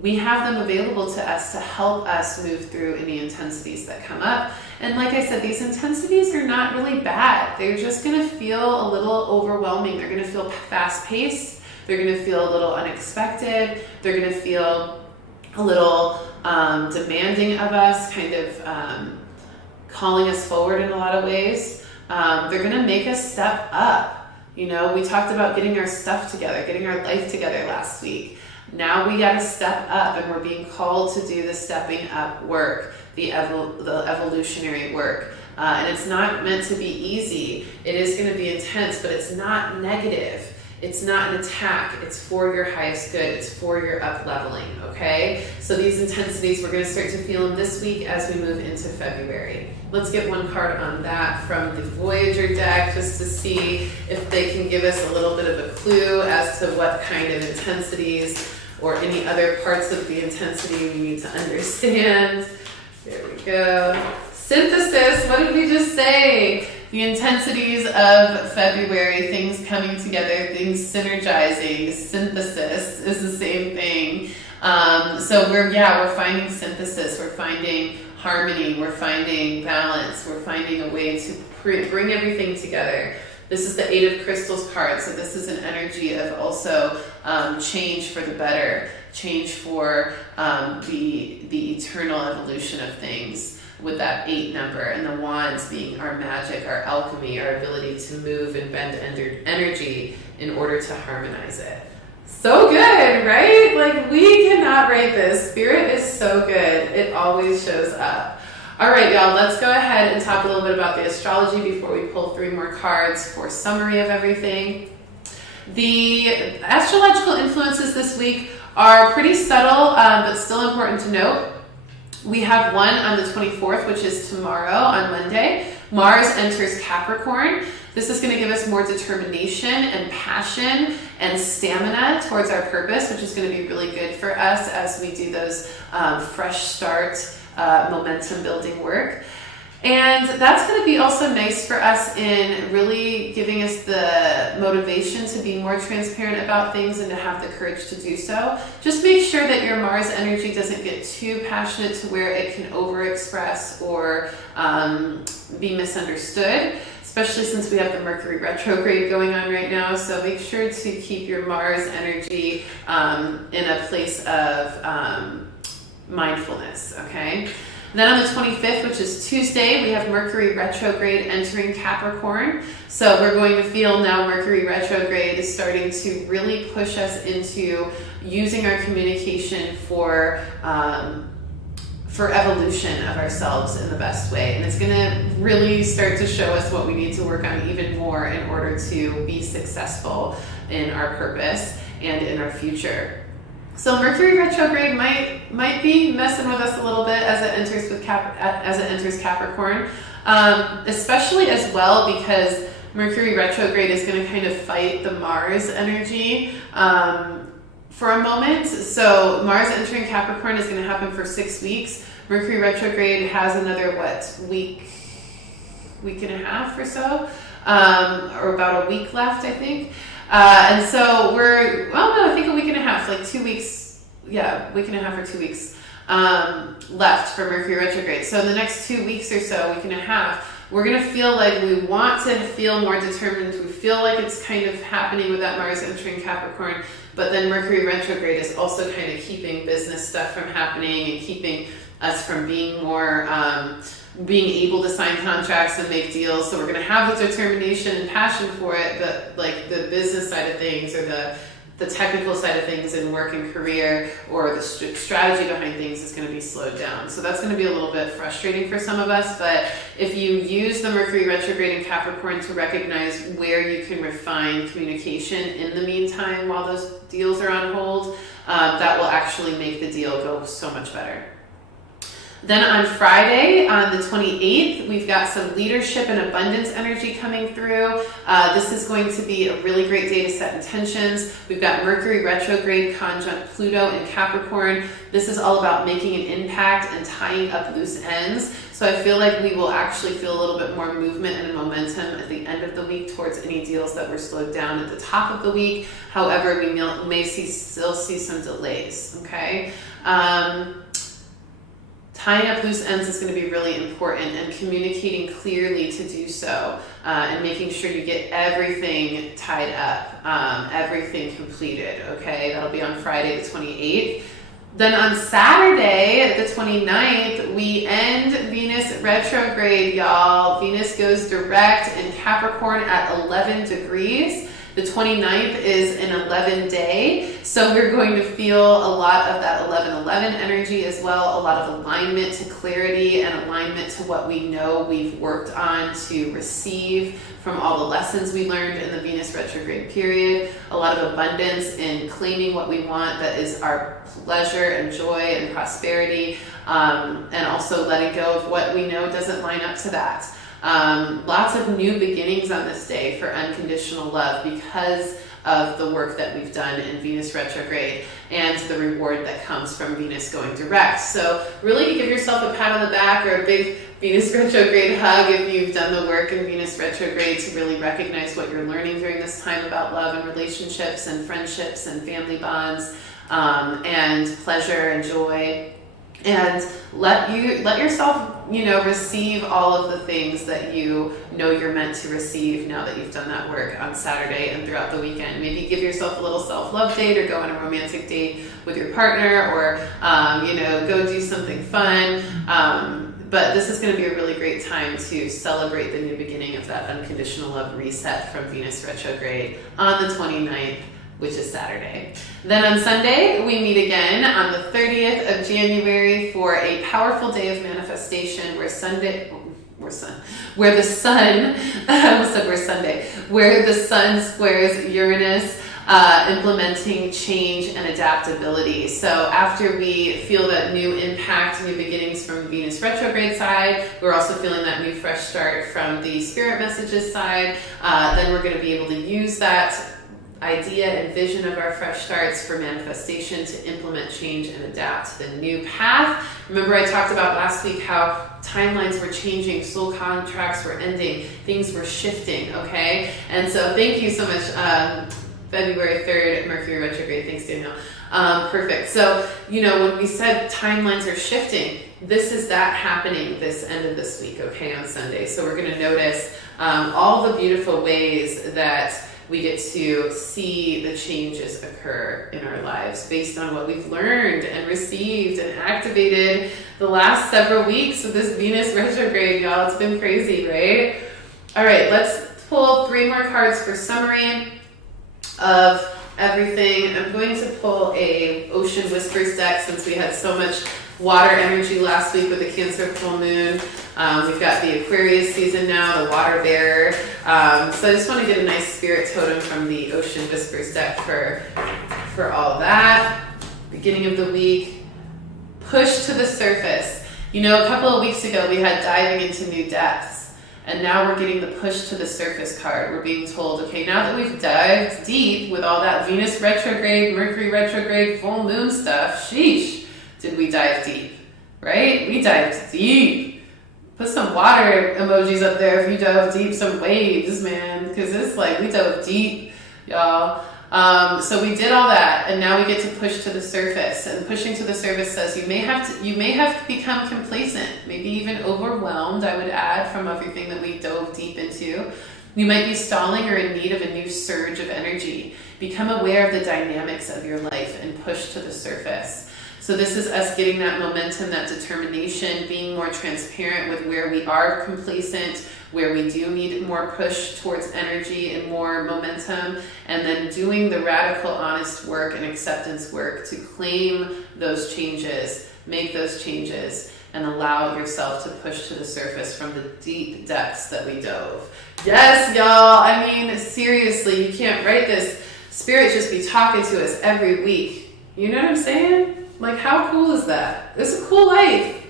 We have them available to us to help us move through any intensities that come up. And like I said, these intensities are not really bad. They're just going to feel a little overwhelming. They're going to feel fast-paced. They're going to feel a little unexpected. They're going to feel a little demanding of us, kind of calling us forward in a lot of ways. They're going to make us step up. We talked about getting our stuff together, getting our life together last week. Now we got to step up, and we're being called to do the stepping up work, the evolutionary work. And it's not meant to be easy. It is going to be intense, but it's not negative. It's not an attack. It's for your highest good. It's for your up leveling, okay? So these intensities, we're going to start to feel them this week as we move into February. Let's get one card on that from the Voyager deck just to see if they can give us a little bit of a clue as to what kind of intensities or any other parts of the intensity we need to understand. There we go. Synthesis, what did we just say? The intensities of February, things coming together, things synergizing. Synthesis is the same thing. So we're finding synthesis, we're finding harmony, we're finding balance, we're finding a way to bring everything together. This is the Eight of Crystals card, so this is an energy of also change for the better, change for the eternal evolution of things with that 8 number, and the wands being our magic, our alchemy, our ability to move and bend energy in order to harmonize it. So good, right? Like, we cannot write this. Spirit is so good. It always shows up. All right, y'all, let's go ahead and talk a little bit about the astrology before we pull 3 more cards for summary of everything. The astrological influences this week are pretty subtle, but still important to note. We have one on the 24th, which is tomorrow on Monday. Mars enters Capricorn. This is going to give us more determination and passion and stamina towards our purpose, which is going to be really good for us as we do those fresh start, momentum building work. And that's going to be also nice for us in really giving us the motivation to be more transparent about things and to have the courage to do so. Just make sure that your Mars energy doesn't get too passionate to where it can overexpress or be misunderstood, especially since we have the Mercury retrograde going on right now. So make sure to keep your Mars energy in a place of mindfulness, okay? Then on the 25th, which is Tuesday, we have Mercury retrograde entering Capricorn. So we're going to feel now Mercury retrograde is starting to really push us into using our communication for evolution of ourselves in the best way. And it's going to really start to show us what we need to work on even more in order to be successful in our purpose and in our future. So Mercury retrograde might be messing with us a little bit as it enters Capricorn, especially as well because Mercury retrograde is going to kind of fight the Mars energy for a moment. So Mars entering Capricorn is going to happen for 6 weeks. Mercury retrograde has another week and a half or so, or about a week left, I think. And so I think a week and a half, like 2 weeks, week and a half or 2 weeks left for Mercury retrograde. So in the next 2 weeks or so, week and a half, we're going to feel like we want to feel more determined. We feel like it's kind of happening with that Mars entering Capricorn, but then Mercury retrograde is also kind of keeping business stuff from happening and keeping us from being more being able to sign contracts and make deals. So we're going to have the determination and passion for it, but like the business side of things or the technical side of things in work and career or the strategy behind things is going to be slowed down. So that's going to be a little bit frustrating for some of us, but if you use the Mercury retrograde in Capricorn to recognize where you can refine communication in the meantime while those deals are on hold, that will actually make the deal go so much better. Then on Friday, on the 28th, we've got some leadership and abundance energy coming through. This is going to be a really great day to set intentions. We've got Mercury retrograde conjunct Pluto in Capricorn. This is all about making an impact and tying up loose ends. So I feel like we will actually feel a little bit more movement and momentum at the end of the week towards any deals that were slowed down at the top of the week. However, we may still see some delays, okay? Tying up loose ends is going to be really important, and communicating clearly to do so, and making sure you get everything tied up, everything completed, okay? That'll be on Friday the 28th. Then on Saturday, the 29th, we end Venus retrograde, y'all. Venus goes direct in Capricorn at 11 degrees. The 29th is an 11 day, so we're going to feel a lot of that 11-11 energy as well, a lot of alignment to clarity and alignment to what we know we've worked on to receive from all the lessons we learned in the Venus retrograde period, a lot of abundance in claiming what we want that is our pleasure and joy and prosperity, and also letting go of what we know doesn't line up to that. Lots of new beginnings on this day for unconditional love because of the work that we've done in Venus retrograde and the reward that comes from Venus going direct. So really give yourself a pat on the back or a big Venus retrograde hug if you've done the work in Venus retrograde to really recognize what you're learning during this time about love and relationships and friendships and family bonds, and pleasure and joy. And let yourself, receive all of the things that you know you're meant to receive now that you've done that work on Saturday and throughout the weekend. Maybe give yourself a little self-love date or go on a romantic date with your partner or, go do something fun. But this is going to be a really great time to celebrate the new beginning of that unconditional love reset from Venus retrograde on the 29th. which is Saturday. Then on Sunday, we meet again on the 30th of January for a powerful day of manifestation where the sun squares Uranus, implementing change and adaptability. So after we feel that new impact, new beginnings from Venus retrograde side, we're also feeling that new fresh start from the spirit messages side. Then we're going to be able to use that idea and vision of our fresh starts for manifestation to implement change and adapt to the new path. Remember, I talked about last week how timelines were changing, soul contracts were ending, things were shifting, okay? And so thank you so much, February 3rd, Mercury retrograde. Thanks, Danielle. Perfect. So, when we said timelines are shifting, this is that happening this end of this week, okay, on Sunday. So we're going to notice all the beautiful ways that we get to see the changes occur in our lives based on what we've learned and received and activated the last several weeks of this Venus retrograde, y'all. It's been crazy, right? All right, let's pull 3 more cards for summary of everything. I'm going to pull a Ocean Whispers deck since we had so much water energy last week with the Cancer full moon. We've got the Aquarius season now, the water bearer. So I just want to get a nice spirit totem from the Ocean Whispers deck for all that. Beginning of the week, push to the surface. A couple of weeks ago we had diving into new depths. And now we're getting the push to the surface card. We're being told, okay, now that we've dived deep with all that Venus retrograde, Mercury retrograde, full moon stuff, sheesh, did we dive deep, right? We dived deep. Put some water emojis up there if you dove deep, some waves, man, because it's like we dove deep, y'all. So we did all that, and now we get to push to the surface. And pushing to the surface says you may have become complacent, maybe even overwhelmed, I would add, from everything that we dove deep into. You might be stalling or in need of a new surge of energy. Become aware of the dynamics of your life and push to the surface. So this is us getting that momentum, that determination, being more transparent with where we are complacent, where we do need more push towards energy and more momentum, and then doing the radical, honest work and acceptance work to claim those changes, make those changes, and allow yourself to push to the surface from the deep depths that we dove. Yes, y'all. I mean, seriously, you can't write this. Spirit just be talking to us every week. You know what I'm saying? Like, how cool is that? It's a cool life.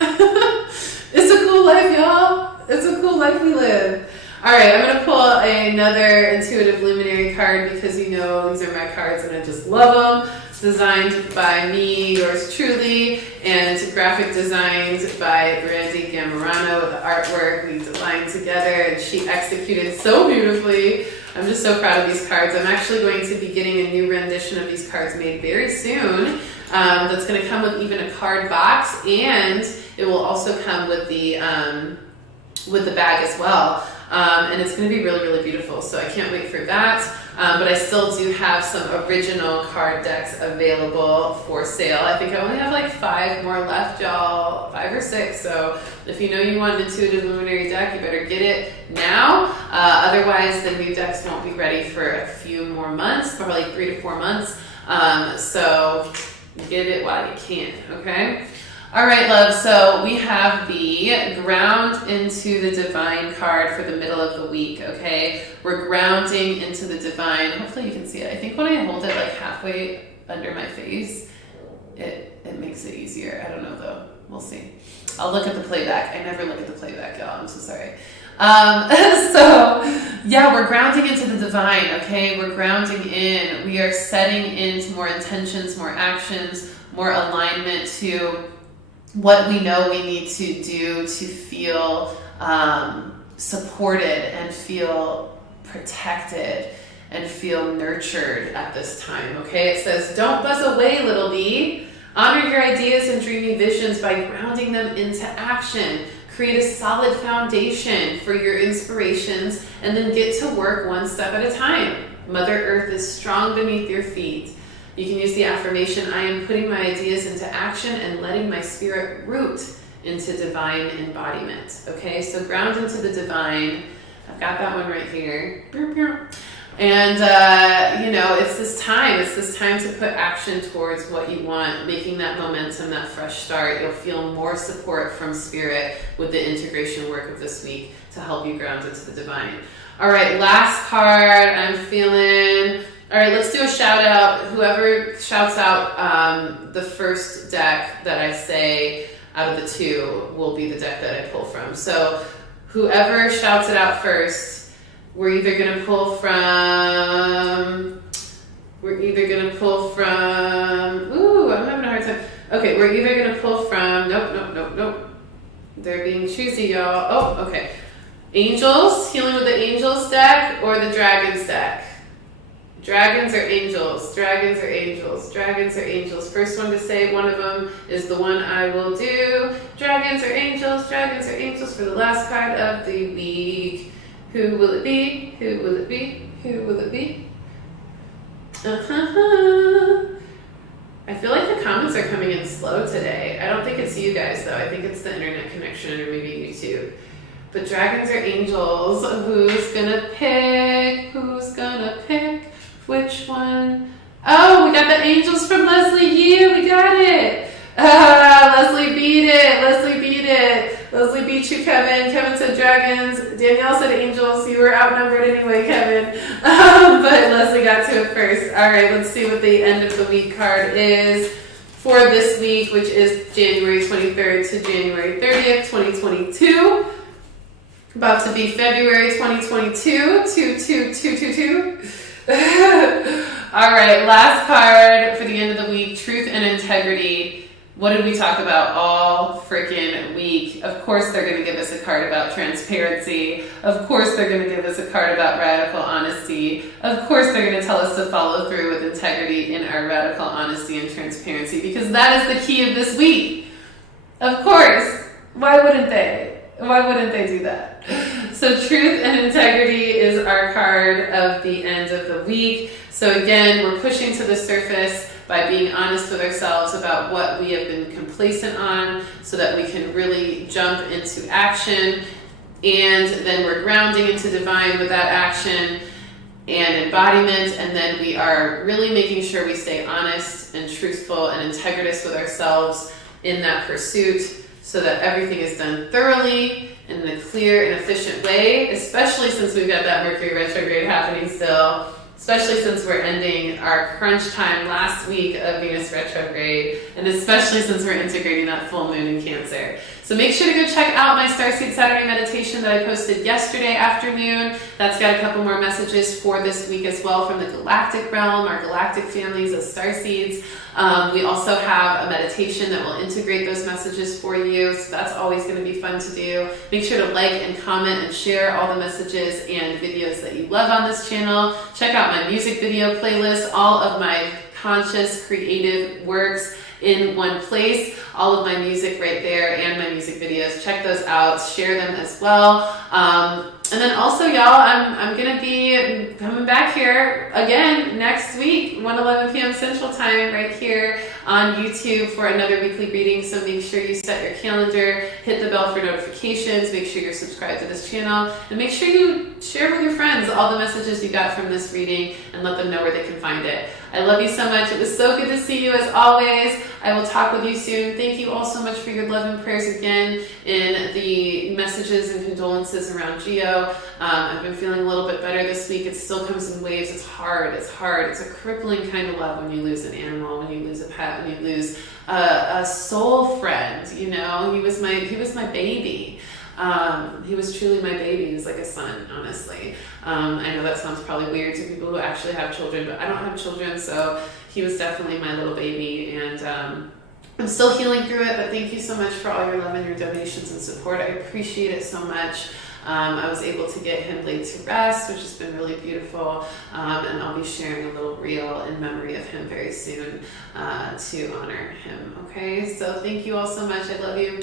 It's a cool life, y'all. It's a cool life we live. All right, I'm going to pull another intuitive luminary card because these are my cards and I just love them. It's designed by me, yours truly, and graphic designed by Brandy Gamarano with the artwork we designed together, and she executed so beautifully. I'm just so proud of these cards. I'm actually going to be getting a new rendition of these cards made very soon. That's going to come with even a card box, and it will also come with the bag as well. And it's going to be really, really beautiful. So I can't wait for that. But I still do have some original card decks available for sale. I think I only have like 5 more left, y'all. 5 or 6. So if you know you want an intuitive luminary deck, you better get it now. Otherwise, the new decks won't be ready for a few more months, probably like 3 to 4 months. So get it while you can, okay? All right, love, so we have the ground into the divine card for the middle of the week, okay? We're grounding into the divine. Hopefully you can see it. I think when I hold it like halfway under my face, it makes it easier. I don't know though. We'll see. I'll look at the playback. I never look at the playback, y'all. I'm so sorry. So yeah, we're grounding into the divine, okay? We're grounding in. We are setting into more intentions, more actions, more alignment to what we know we need to do to feel supported and feel protected and feel nurtured at this time, okay? It says, don't buzz away, little bee. Honor your ideas and dreamy visions by grounding them into action. Create a solid foundation for your inspirations and then get to work one step at a time. Mother Earth is strong beneath your feet. You can use the affirmation, I am putting my ideas into action and letting my spirit root into divine embodiment. Okay, so ground into the divine. I've got that one right here. And, it's this time to put action towards what you want, making that momentum, that fresh start. You'll feel more support from Spirit with the integration work of this week to help you ground into the divine. All right, last card I'm feeling. All right, let's do a shout out. Whoever shouts out the first deck that I say out of the two will be the deck that I pull from. So whoever shouts it out first, we're either going to pull from, ooh, I'm having a hard time. Okay, we're either going to pull from, nope. They're being choosy, y'all. Oh, okay. Angels, healing with the angels deck, or the dragons deck. Dragons or angels, dragons or angels, dragons or angels. First one to say one of them is the one I will do. Dragons or angels for the last card of the week. Who will it be? Who will it be? Who will it be? I feel like the comments are coming in slow today. I don't think it's you guys though. I think it's the internet connection or maybe YouTube. But dragons or angels, who's gonna pick? Who's gonna pick? Which one? Oh, we got the angels from Leslie Yu. We got it. Leslie beat it. Leslie beat you, Kevin. Kevin said dragons. Danielle said angels. You were outnumbered anyway, Kevin. But Leslie got to it first. All right, let's see what the end of the week card is for this week, which is January 23rd to January 30th, 2022. About to be February 2022, 22222. All right, last card for the end of the week, truth and integrity. What did we talk about all freaking week? Of course they're going to give us a card about transparency. Of course they're going to give us a card about radical honesty. Of course they're going to tell us to follow through with integrity in our radical honesty and transparency, because that is the key of this week. Of course. Why wouldn't they? Why wouldn't they do that? So truth and integrity is our card of the end of the week. So again, we're pushing to the surface by being honest with ourselves about what we have been complacent on so that we can really jump into action. And then we're grounding into divine with that action and embodiment. And then we are really making sure we stay honest and truthful and integritous with ourselves in that pursuit, so that everything is done thoroughly and in a clear and efficient way, especially since we've got that Mercury retrograde happening still, especially since we're ending our crunch time last week of Venus retrograde, and especially since we're integrating that full moon in Cancer. So make sure to go check out my Starseed Saturday meditation that I posted yesterday afternoon. That's got a couple more messages for this week as well from the galactic realm, our galactic families of starseeds. We also have a meditation that will integrate those messages for you, so that's always going to be fun to do. Make sure to like and comment and share all the messages and videos that you love on this channel. Check out my music video playlist, all of my conscious creative works in one place, all of my music right there and my music videos. Check those out, share them as well. And then also, y'all, I'm going to be coming back here again next week, 1:11 p.m. Central Time, right here on YouTube for another weekly reading. So make sure you set your calendar, hit the bell for notifications, make sure you're subscribed to this channel, and make sure you share with your friends all the messages you got from this reading and let them know where they can find it. I love you so much. It was so good to see you as always. I will talk with you soon. Thank you all so much for your love and prayers again in the messages and condolences around Geo. I've been feeling a little bit better this week. It still comes in waves. It's hard. It's a crippling kind of love when you lose an animal, when you lose a pet, when you lose a soul friend. You know, he was my baby. He was truly my baby. He was like a son, honestly. I know that sounds probably weird to people who actually have children, but I don't have children, so he was definitely my little baby, and I'm still healing through it, but thank you so much for all your love and your donations and support. I appreciate it so much. I was able to get him laid to rest, which has been really beautiful, and I'll be sharing a little reel in memory of him very soon to honor him. Okay, so thank you all so much. I love you.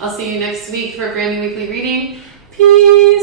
I'll see you next week for a brand new weekly reading. Peace.